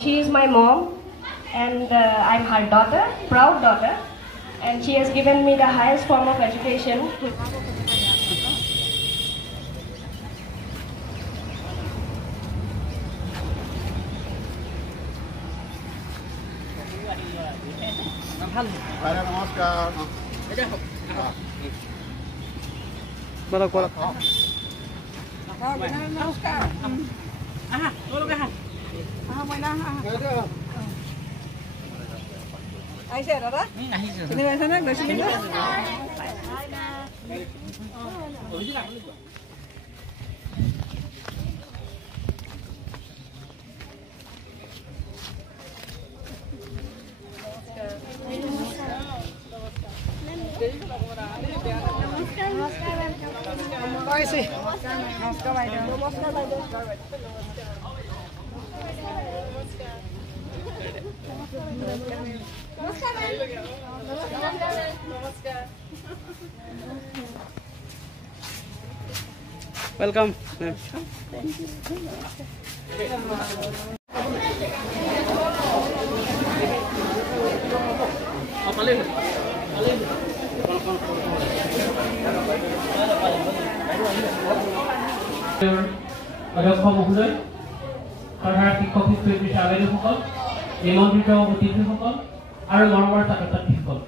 She is my mom, and I'm her daughter, proud daughter, and she has given me the highest form of education. Welcome. অধ্যক্ষ মহোদয়, সাধাৰণ শিক্ষক শিক্ষয়িত্ৰী আবেদনসকল, নিমন্ত্ৰিত অতিথিসকল আৰু মৰমৰ ছাত্ৰ ছাত্ৰীসকল।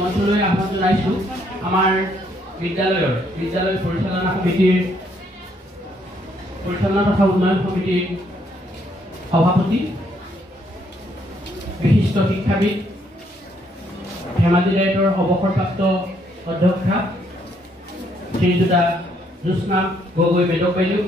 মঞ্চলৈ আহ্বান জনাইছোঁ আমাৰ বিদ্যালয় পৰিচালনা তথা উন্নয়ন সমিতিৰ সভাপতি, বিশিষ্ট শিক্ষাবিদ, ধেমাজি ডায়েটৰ অৱসৰপ্ৰাপ্ত অধ্যক্ষা শ্ৰীযুতা জ্যোৎস্না গগৈ বেদক বাইদেউ,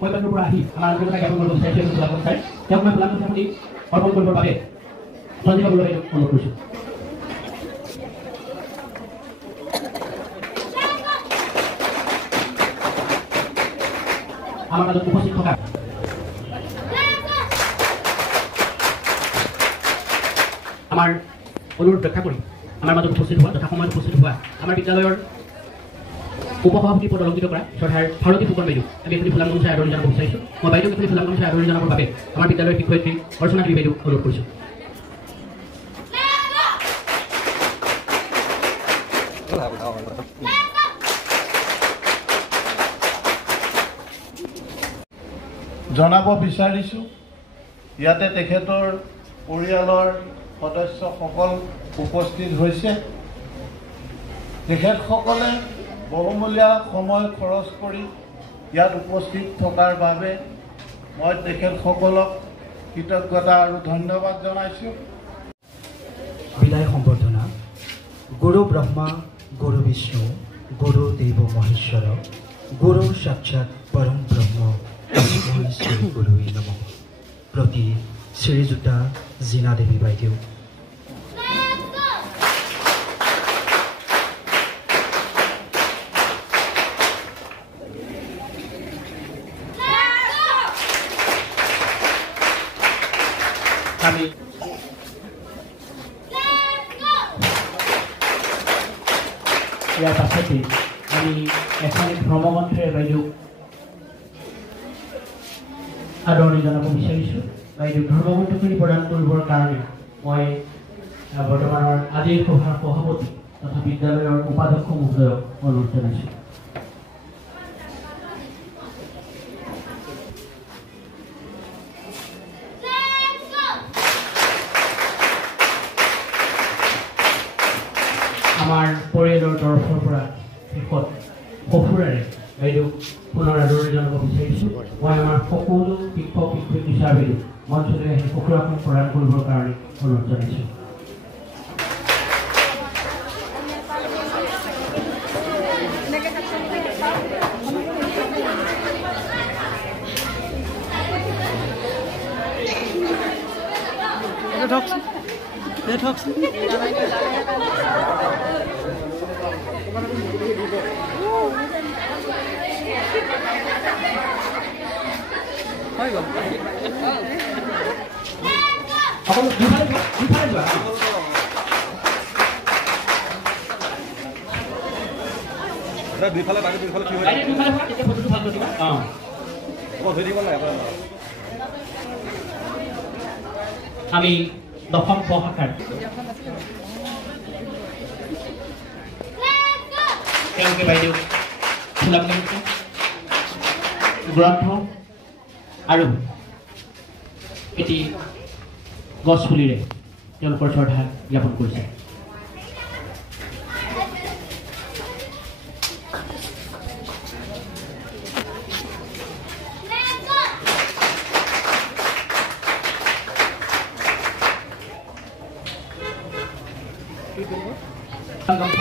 কৈপাতৰ পৰা আহি আমাৰ আন্তৰিকতা জ্ঞাপন কৰিব বিচাৰিছোঁ ফুলাকন ছাৰ। তেওঁক মই ফুলাকন ছাৰ অৰ্পণ কৰিবৰ বাবে সঞ্জীৱ বৰুৱাই অনুৰোধ কৰিছোঁ। আমাৰ মাজত উপস্থিত থকা আমাৰ অনুৰোধ ৰক্ষা কৰি আমাৰ মাজত উপস্থিত হোৱা তথা সময়ত উপস্থিত হোৱা আমাৰ বিদ্যালয়ৰ উপসভাপতি পদ অলংকৃত কৰা শ্ৰদ্ধাৰ ভাৰতী ফুকন বাইদেউ আমি এখনি ফুলাম গামোচাৰে আদৰণি জনাব বিচাৰিছোঁ। মই বাইদেউক এখনি ফুলাম গামোচাৰে আদৰণি জনাবৰ বাবে আমাৰ বিদ্যালয়ৰ শিক্ষয়িত্ৰী অৰ্চনা দেৱী বাইদেউক অনুৰোধ কৰিছোঁ। জনাব বিচাৰিছোঁ ইয়াতে তেখেতৰ পৰিয়ালৰ সদস্যসকল উপস্থিত হৈছে। তেখেতসকলে বহুমূলীয়া সময় খৰচ কৰি ইয়াত উপস্থিত থকাৰ বাবে মই তেখেতসকলক কৃতজ্ঞতা আৰু ধন্যবাদ জনাইছোঁ। বিদায় সম্বৰ্ধনা। গুৰু ব্ৰহ্মা, গুৰু বিষ্ণু, গুৰু দেৱ মহেশ্বৰ, গুৰু সাক্ষাৎ পৰম ব্ৰহ্ম, তস্मै শ্ৰী গুৰুৱে নমঃ। প্ৰতি শ্ৰীযুতা জীনা দেৱী বাইদেউ। আমি ইয়াৰ পাছতে আমি এখন ভ্ৰমণমন্ত্ৰীৰে বাইদেউ আদৰণি জনাব বিচাৰিছোঁ। বাইদেউ ধৰ্মবন্ধুখিনি প্ৰদান কৰিবৰ কাৰণে মই বৰ্তমানৰ আজিৰ সভাৰ সভাপতি তথা বিদ্যালয়ৰ উপাধ্যক্ষ মহোদয়ক অনুৰোধ জনাইছোঁ। আমাৰ পৰিয়ালৰ তৰফৰ পৰা শেষত সফুৰাৰে বাইদেউক পুনৰ আদৰণি জনাব বিচাৰিছোঁ। মই আমাৰ সকলো শিক্ষক শিক্ষয়িত্ৰী ছাৰ বাইদেউ মঞ্চলৈ আহি সফুৰাখন প্ৰদান কৰিবৰ কাৰণে অনুৰোধ জনাইছোঁ। সকলো দুফালে যোৱা দুইফালে কি আমি দশম ক শাখাৰ তেওঁলোকে বাইদেউ গ্ৰন্থ আৰু এটি গছ পুলিৰে তেওঁলোকৰ শ্ৰদ্ধা জ্ঞাপন কৰিছে।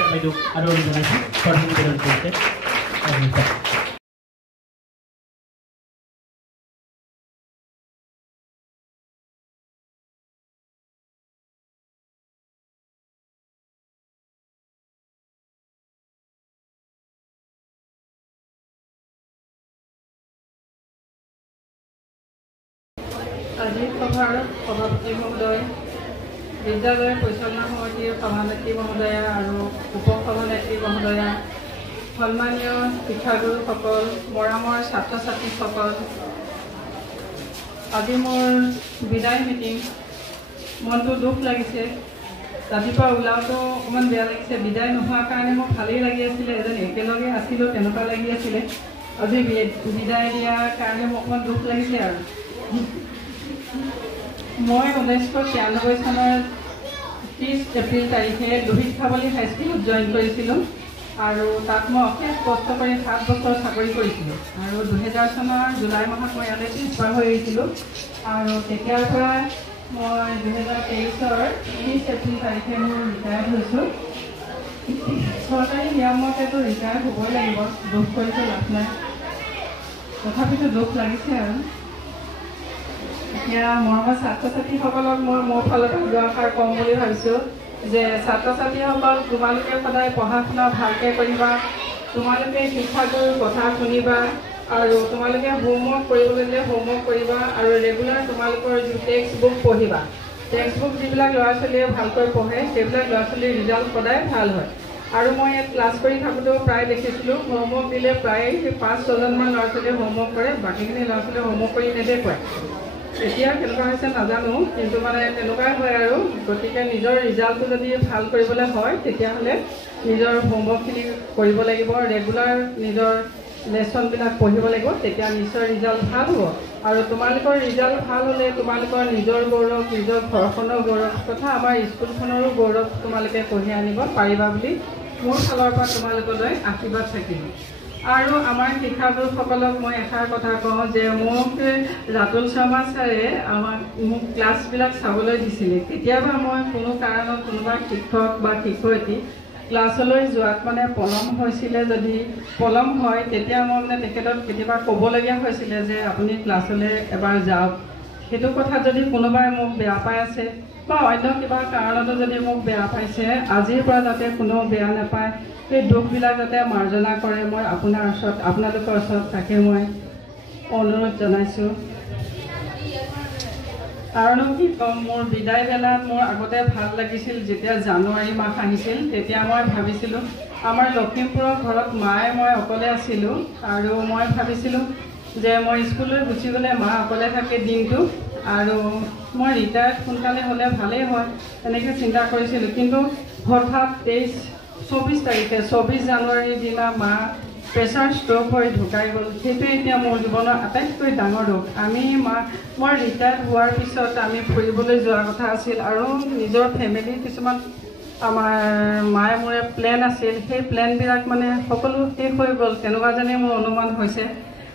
বাইদেউ আদৰণি জনাইছোঁ। শ্ৰদ্ধা নিবেদন কৰিছে। আজিৰ সভাৰ সভাপতি মহোদয়, বিদ্যালয় পৰিচালনা সমিতিৰ সভানেত্ৰী মহোদয়া আৰু উপ সভানেত্ৰী মহোদয়া, সন্মানীয় শিক্ষাগুৰুসকল, মৰমৰ ছাত্ৰ ছাত্ৰীসকল, আজি মোৰ বিদায় মিটিং। মনটো দুখ লাগিছে। ৰাতিপুৱা ওলাওঁতেও অকণমান বেয়া লাগিছে। বিদায় নোহোৱাৰ কাৰণে মোৰ ভালেই লাগি আছিলে, এজন একেলগে আছিলোঁ তেনেকুৱা লাগি আছিলে। আজি বিদায় দিয়াৰ কাৰণে মোৰ অকণমান দুখ লাগিছে। আৰু মই 1993 চনৰ 30 এপ্ৰিল তাৰিখে লোহিত খাবলী হাইস্কুলত জইন কৰিছিলোঁ আৰু তাত মই অশেষ কষ্ট কৰি 7 বছৰ চাকৰি কৰিছিলোঁ আৰু 2000 চনৰ জুলাই মাহত মই ইয়াতে ট্ৰেন্সফাৰ হৈ আহিছিলোঁ আৰু তেতিয়াৰ পৰা মই 2023 30 এপ্ৰিল তাৰিখে মোৰ ৰিটায়াৰ্ড হৈছোঁ। চৰকাৰী নিয়মতেতো ৰিটায়াৰ্ড হ'বই লাগিব, দুখ কৰিতো লাভ নাই, তথাপিতো দুখ লাগিছে। আৰু এতিয়া মৰমৰ ছাত্ৰ ছাত্ৰীসকলক মই মোৰ ফালৰ পৰা দুআষাৰ ক'ম বুলি ভাবিছোঁ যে ছাত্ৰ ছাত্ৰীসকল, তোমালোকে সদায় পঢ়া শুনা ভালকৈ কৰিবা, তোমালোকে শিক্ষাগুৰুৰ কথা শুনিবা আৰু তোমালোকে হোমৱৰ্ক কৰিবলৈ দিলে হোমৱৰ্ক কৰিবা আৰু ৰেগুলাৰ তোমালোকৰ যি টেক্সট বুক পঢ়িবা। টেক্সট বুক যিবিলাক ল'ৰা ছোৱালীয়ে ভালকৈ পঢ়ে সেইবিলাক ল'ৰা ছোৱালীৰ ৰিজাল্ট সদায় ভাল হয়। আৰু মই ইয়াত ক্লাছ কৰি থাকোঁতেও প্ৰায় দেখিছিলোঁ হোমৱৰ্ক দিলে প্ৰায় 5-6জনমান ল'ৰা ছোৱালীয়ে হোমৱৰ্ক কৰে, বাকীখিনি ল'ৰা ছোৱালীয়ে হোমৱৰ্ক কৰি নেদেখুৱায়। এতিয়া কেনেকুৱা হৈছে নাজানো, কিন্তু মানে তেনেকুৱাই হয়। আৰু গতিকে নিজৰ ৰিজাল্টটো যদি ভাল কৰিবলৈ হয় তেতিয়াহ'লে নিজৰ হোমৱৰ্কখিনি কৰিব লাগিব, ৰেগুলাৰ নিজৰ লেচনবিলাক পঢ়িব লাগিব, তেতিয়া নিশ্চয় ৰিজাল্ট ভাল হ'ব। আৰু তোমালোকৰ ৰিজাল্ট ভাল হ'লে তোমালোকৰ নিজৰ গৌৰৱ, নিজৰ ঘৰখনৰ গৌৰৱ তথা আমাৰ স্কুলখনৰো গৌৰৱ তোমালোকে কঢ়িয়াই আনিব পাৰিবা বুলি মোৰ ফালৰ পৰা তোমালোকলৈ আশীৰ্বাদ থাকিব। আৰু আমাৰ শিক্ষাগুৰুসকলক মই এষাৰ কথা কওঁ যে মোক ৰাতুল শৰ্মা ছাৰে মোক ক্লাছবিলাক চাবলৈ দিছিলে। কেতিয়াবা মই কোনো কাৰণত কোনোবা শিক্ষক বা শিক্ষয়িত্ৰী ক্লাছলৈ যোৱাত মানে পলম হৈছিলে, যদি পলম হয় তেতিয়া মই মানে তেখেতক কেতিয়াবা ক'বলগীয়া হৈছিলে যে আপুনি ক্লাছলৈ এবাৰ যাওক। সেইটো কথা যদি কোনোবাই মোক বেয়া পাই আছে বা অন্য কিবা কাৰণতো যদি মোক বেয়া পাইছে, আজিৰ পৰা যাতে কোনো বেয়া নাপায়, সেই দুখবিলাক যাতে মাৰ্জনা কৰে, মই আপোনালোকৰ ওচৰত তাকে মই অনুৰোধ জনাইছোঁ। আৰুনো কি ক'ম, মোৰ বিদায় বেলাত মোৰ আগতে ভাল লাগিছিল। যেতিয়া জানুৱাৰী মাহ আহিছিল তেতিয়া মই ভাবিছিলোঁ, আমাৰ লখিমপুৰৰ ঘৰত মায়ে মই অকলে আছিলোঁ আৰু মই ভাবিছিলোঁ যে মই স্কুললৈ গুচি গ'লে মা অকলে থাকে দিনটো আৰু মই ৰিটায়াৰ্ড সোনকালে হ'লে ভালেই হয়, এনেকৈ চিন্তা কৰিছিলোঁ। কিন্তু হঠাৎ 24 তাৰিখে 24 জানুৱাৰীৰ দিনা মা প্ৰেছাৰ ষ্ট্ৰ'ক হৈ ঢুকাই গ'ল। সেইটোৱে এতিয়া মোৰ জীৱনৰ আটাইতকৈ ডাঙৰ দুখ। মই ৰিটায়াৰ্ড হোৱাৰ পিছত আমি ফুৰিবলৈ যোৱাৰ কথা আছিল আৰু নিজৰ ফেমিলি কিছুমান আমাৰ মায়ে মোৰে প্লেন আছিল, সেই প্লেনবিলাক মানে সকলো শেষ হৈ গ'ল, তেনেকুৱা যেনে মোৰ অনুমান হৈছে।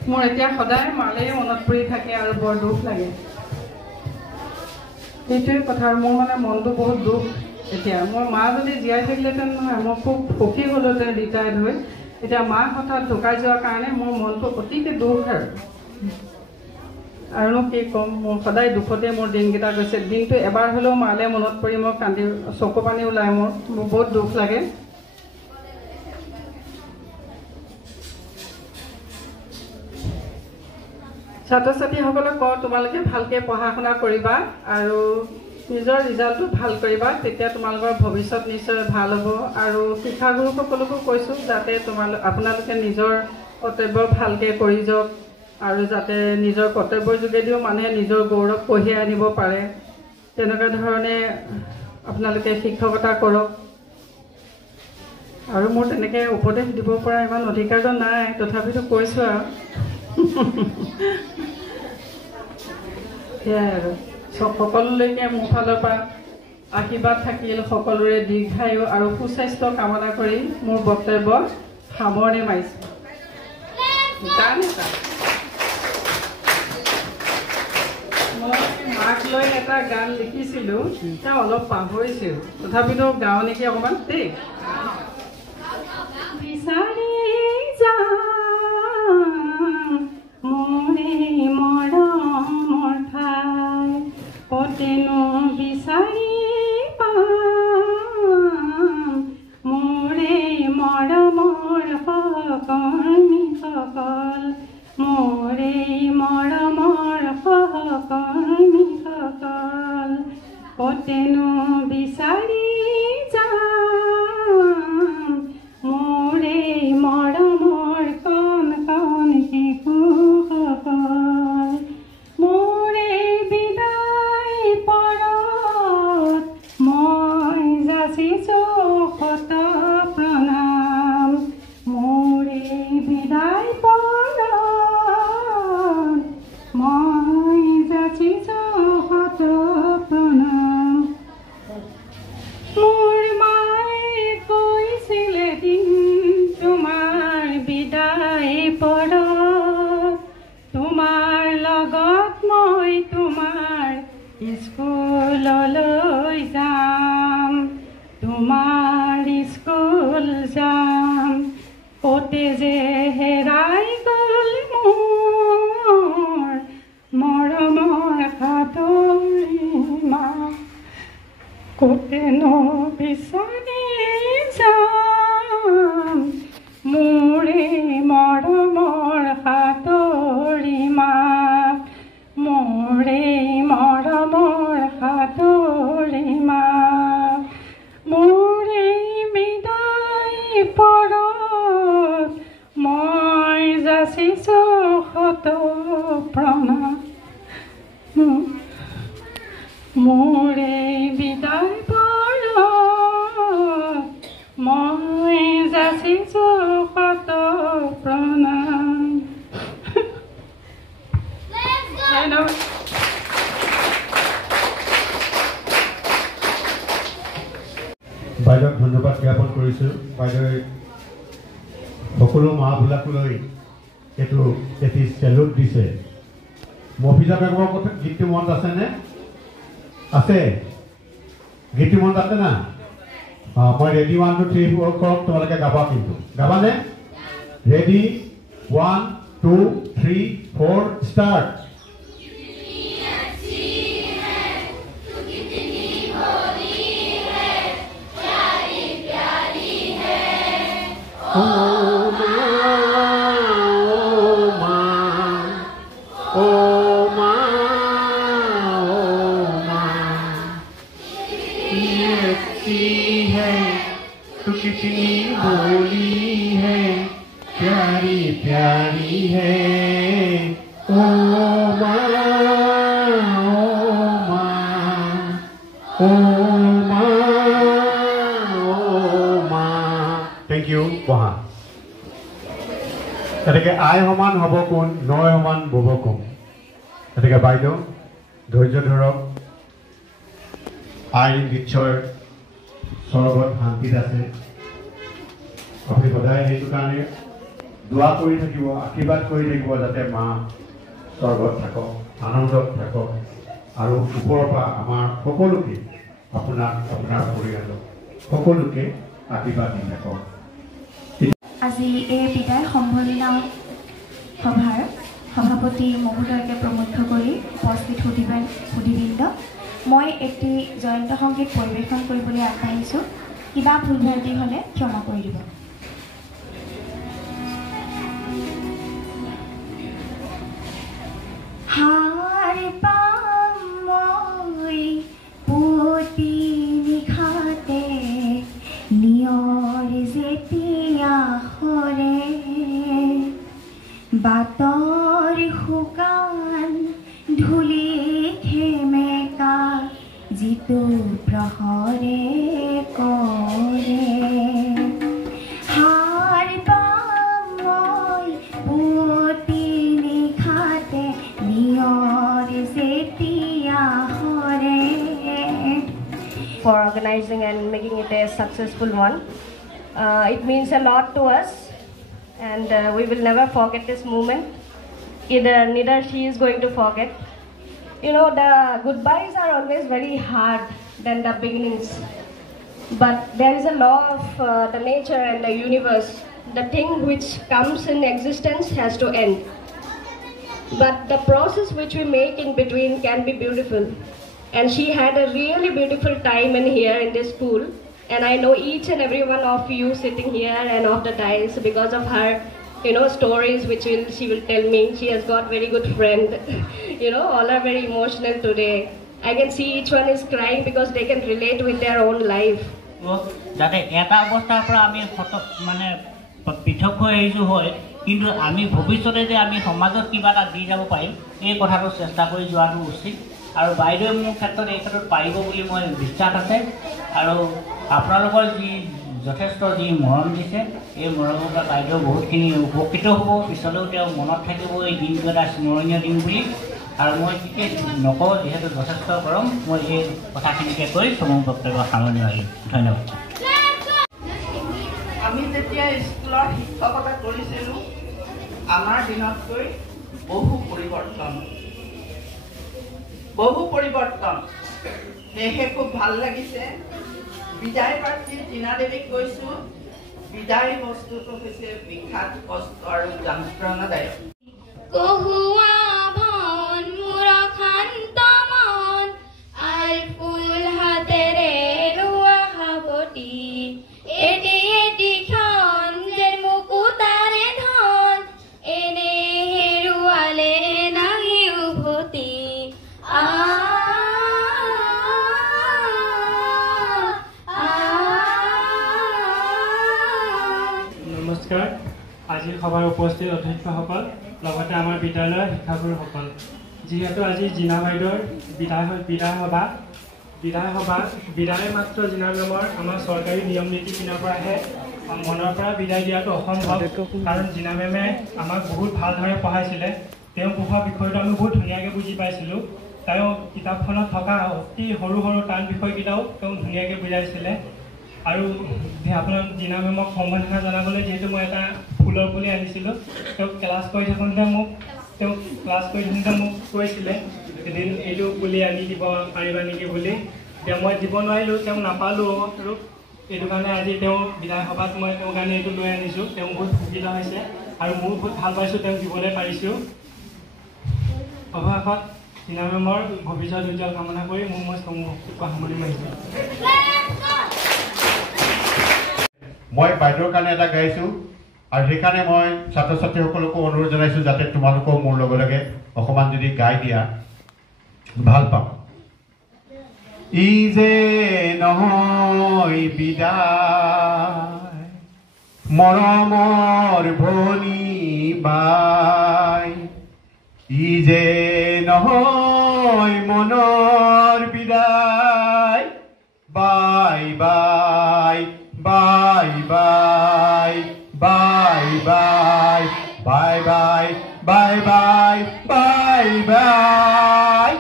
মোৰ এতিয়া সদায় মালেই মনত পৰি থাকে আৰু বৰ দুখ লাগে। সেইটোৱে কথা, মোৰ মানে মনটো বহুত দুখ। এতিয়া মোৰ মা যদি জীয়াই থাকিলেহেঁতেন নহয়, মই খুব সুখী হ'লোহেঁতেন ৰিটায়াৰ্ড হৈ। এতিয়া মা হঠাৎ ঢুকাই যোৱাৰ কাৰণে মোৰ মনটো অতিকে দুখ আৰুনো কি ক'ম, মোৰ সদায় দুখতে মোৰ দিনকেইটা গৈছে। দিনটো এবাৰ হ'লেও মালে মনত পৰি মই চকু পানী ওলায়, মোৰ বহুত দুখ লাগে। ছাত্ৰ ছাত্ৰীসকলক কওঁ, তোমালোকে ভালকৈ পঢ়া শুনা কৰিবা আৰু নিজৰ ৰিজাল্টটো ভাল কৰিবা, তেতিয়া তোমালোকৰ ভৱিষ্যত নিশ্চয় ভাল হ'ব। আৰু শিক্ষাগুৰুসকলকো কৈছোঁ যাতে আপোনালোকে নিজৰ কৰ্তব্য ভালকৈ কৰি যাওক আৰু যাতে নিজৰ কৰ্তব্যৰ যোগেদিও মানুহে নিজৰ গৌৰৱ কঢ়িয়াই আনিব পাৰে, তেনেকুৱা ধৰণে আপোনালোকে শিক্ষকতা কৰক। আৰু মোৰ তেনেকৈ উপদেশ দিব পৰা ইমান অধিকাৰটো নাই, তথাপিতো কৈছোঁ আৰু সেয়াই আৰু সকলোলৈকে মোৰ ফালৰ পৰা আশীৰ্বাদ থাকিল। সকলোৰে দীৰ্ঘায়ু আৰু সুস্বাস্থ্য কামনা কৰি মোৰ বক্তব্য সামৰণি মাৰিছোঁ। মই মাক লৈ এটা গান লিখিছিলোঁ, তেওঁ অলপ পাহৰিছোঁ, তথাপিতো গাওঁ নেকি অকণমান দেই। বিচাৰি যাম মোৰে মৰমৰ ঠাই, ক'তেনো বিচাৰি পাম মোৰে মৰমৰ সহকৰ্মীসকল, মোৰে মৰমৰ সহকৰ্মীসকল, ক'তেনো বিচাৰি যাম মোৰে মৰমৰ কণ কণ শিশুসকল, মোৰে বিদায় পৰত মই যাচিছোঁ শত প্ৰণাম, মোৰে বিদায় পৰত মই যাচিছোঁ শত প্ৰণাম। মোৰ মায়ে কৈছিলে দিন তোমাৰ বিদায় পৰত, তোমাৰ লগত মই তোমাৰ স্কুললৈ যাম, তোমাৰ স্কুল যাম, ক'তে যে হেৰাই গ'ল মোৰ মৰমৰ সাধুৰী মা, ক'তেনো বিচাৰি যাম মোৰে মৰমৰ সাধুৰী মা, মোৰে মৰমৰ সাধুৰী মা, মোৰে বিদায় পৰত মই যাচিছোঁ শত প্ৰণাম, মোৰে বিদায় পৰত মই যাচিছোঁ শত প্ৰণাম। বাইদেউক ধন্যবাদ জ্ঞাপন কৰিছোঁ। বাইদেৱে সকলো মাবিলাকলৈ এইটো এটি চেলুট দিছে মফিজা বেগমৰ কথা গীতটো মনত আছেনে আছে গীতটো মনত আছে না মই ৰেডি 1 2 3 4 কৰক তোমালোকে গাবা কিন্তু গাবানে ৰেডি 1 2 3 4 ষ্টাৰ্ট कितनी भोली है प्यारी प्यारी है ओ माँ ओ माँ थैंक यू वहाँ गति आय समान हब कोन नय समान बब कोन गति বাইদেউ धैर्य धरक आय निश्चय सरबत शांति আছে আপুনি সদায় সেইটো কাৰণে দোৱা কৰি থাকিব আশীৰ্বাদ কৰি থাকিব যাতে মা স্বৰ্গত থাকক আনন্দত থাকক আৰু ওপৰৰ পৰা আমাৰ সকলোকে আপোনাৰ পৰিয়ালক সকলোকে আশীৰ্বাদ দি থাকক আজি এই বিদায় সম্বৰ্ধনা সভাৰ সভাপতি মহোদয়কে প্ৰমুখ্য কৰি উপস্থিত সুধীবৃন্দ মই এটি জয়ন্ত সংগীত পৰিৱেশন কৰিবলৈ আগবাঢ়িছোঁ কিবা ভুল ভ্ৰান্তি হ'লে ক্ষমা কৰি দিব হাৰ পাম মই পুতি নিখাতে নিয়ৰ যেতিয়া হৰে বাতৰ শুকান ধূলি খেমেকা যিটো প্ৰহৰে কৰে হাৰ পাম মই পুতি নিখাতে নিয়ৰ যেতিয়া হৰে for organizing and making it a successful one. It means a lot to us and we will never forget this moment. Neither she is going to forget. You know, the goodbyes are always very hard than the beginnings. But there is a law of the nature and the universe. The thing which comes in existence has to end. But the process which we make in between can be beautiful. And she had a really beautiful time in here in this school. And I know each and every one of you sitting here and of the dais because of her, you know, stories which she will tell me. She has got very good friend. You know, all are very emotional today. I can see each one is crying because they can relate with their own life. যাতে এটা অৱস্থাৰ পৰা আমি মানে পৃথক হৈ আহিছোঁ হয় কিন্তু আমি ভৱিষ্যতে যে আমি সমাজত কিবা এটা দি যাব পাৰিম এই কথাটো চেষ্টা কৰি যোৱাটো উচিত আৰু বাইদেৱে মোৰ ক্ষেত্ৰত এই ক্ষেত্ৰত পাৰিব বুলি মই বিশ্বাস আছে আৰু আপোনালোকৰ যি যথেষ্ট যি মৰম দিছে এই মৰমৰ পৰা বাইদেউ বহুতখিনি উপকৃত হ'ব পিছলৈও তেওঁ মনত থাকিব এই দিনটো এটা স্মৰণীয় দিন বুলি আৰু মই ঠিকে নকওঁ যিহেতু যথেষ্ট গৰম মই এই কথাখিনিকে কৈ সময় বক্তব্য সামৰণি মাৰিম ধন্যবাদ আমি যেতিয়া স্কুলত শিক্ষকতা কৰিছিলোঁ আমাৰ দিনতকৈ বহু পৰিৱৰ্তন সেয়েহে খুব ভাল লাগিছে বিদায় প্ৰাৰ্থী টিনা দেৱীক কৈছোঁ বিদায় বস্তুটো হৈছে বিখ্যাত কষ্ট আৰু যন্ত্ৰণাদায়ক কহুৱা ভন মোৰ শান্ত মন আল ফুল হাতেৰে ৰোৱা সাৱটি এটি এটি খন যেন মুকুতাৰে ধন এনে হেৰুৱালে নাহি উভতি নমস্কাৰ আজিৰ সভাৰ উপস্থিত অধ্যক্ষসকল লগতে আমাৰ বিদ্যালয়ৰ শিক্ষাগুৰুসকল যিহেতু আজি জিনা বাইদেউৰ বিদায় মাত্ৰ জিনা মেমৰ আমাৰ চৰকাৰী নিয়ম নীতি পিনৰ পৰাহে মনৰ পৰা বিদায় দিয়াটো অসম্ভৱ কাৰণ জিনা মেমে আমাক বহুত ভালদৰে পঢ়াইছিলে তেওঁ পঢ়োৱা বিষয়টো আমি বহুত ধুনীয়াকৈ বুজি পাইছিলোঁ তেওঁ কিতাপখনত থকা অতি সৰু সৰু টান বিষয়কেইটাও তেওঁ ধুনীয়াকৈ বুজাইছিলে আৰু আপোনাৰ জিনা মেমক সম্বৰ্ধনা জনাবলৈ যিহেতু মই এটা ফুলৰ পুলি আনিছিলোঁ তেওঁক ক্লাছ কৰি থাকোঁতে মোক কৈছিলে এদিন এইটো পুলি আনি দিব পাৰিবা নেকি বুলি এতিয়া মই দিব নোৱাৰিলোঁ তেওঁক নাপালোঁ আৰু এইটো কাৰণে আজি তেওঁ বিধানসভাত মই তেওঁৰ কাৰণে এইটো লৈ আনিছোঁ তেওঁ বহুত সুবিধা হৈছে আৰু মোৰ বহুত ভাল পাইছোঁ তেওঁক দিবলৈ পাৰিছোঁ অৱশেষত টিনা মেমৰ ভৱিষ্যত উজ্জ্বল কামনা কৰি মই সামৰণি মাৰিছোঁ মই বাইদেউৰ কাৰণে এটা গাইছোঁ আৰু সেইকাৰণে মই ছাত্ৰ ছাত্ৰীসকলকো অনুৰোধ জনাইছোঁ যাতে তোমালোকেও মোৰ লগে লগে অকণমান যদি গাই দিয়া ভাল পাম ই যে নহয় বিদায় মৰমৰ ভনী বাই ই যে নহয় মনৰ বিদায় bye bye bye bye bye bye bye bye bye bye bye bye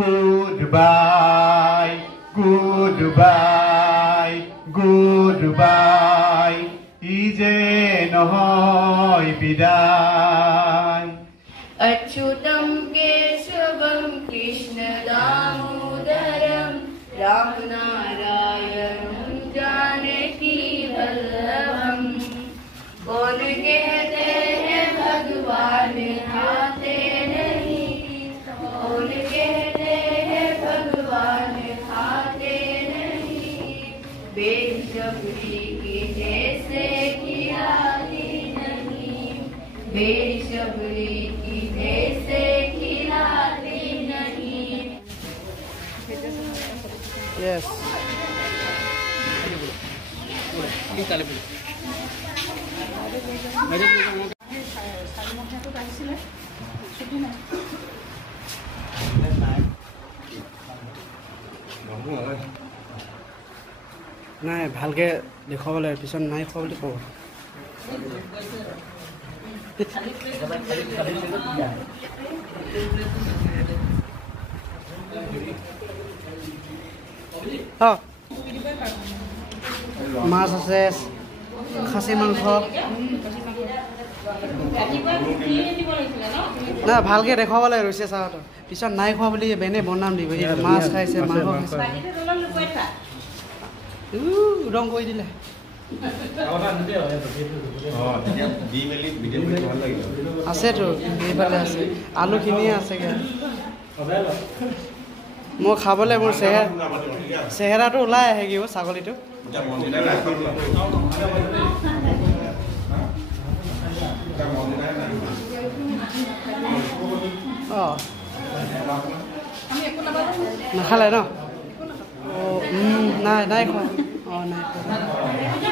goodbye goodbye goodbye ije nohoy biday achyutam keshavam krishna damodaram ramanarayanam janaki vallabham kaun kehte hain bhagwan aate nahi kaun kehte hain bhagwan aate nahi बेशबरी की जैसे खिलाती नहीं बेशबरी की जैसे खिलाती नहीं Yes. নাই ভালকে দেখুৱাব লাগে পিছত নাই খোৱা বুলি ক'ব মাছ আছে খাচী মাংস না ভালকে দেখুৱাব লাগে ৰৈছে চাহত পিছত নাই খোৱা বুলি বেনে বনাম দিব মাছ খাইছে মাংস খাইছে উদং কৰি দিলে আছেতো এইফালে আছে আলুখিনিয়ে আছেগৈ মই খাবলৈ মোৰ চেহেৰাটো ওলাই আহেগৈ ছাগলীটো অঁ নাখালে ন নাই নাই খোৱা অঁ নাই খোৱা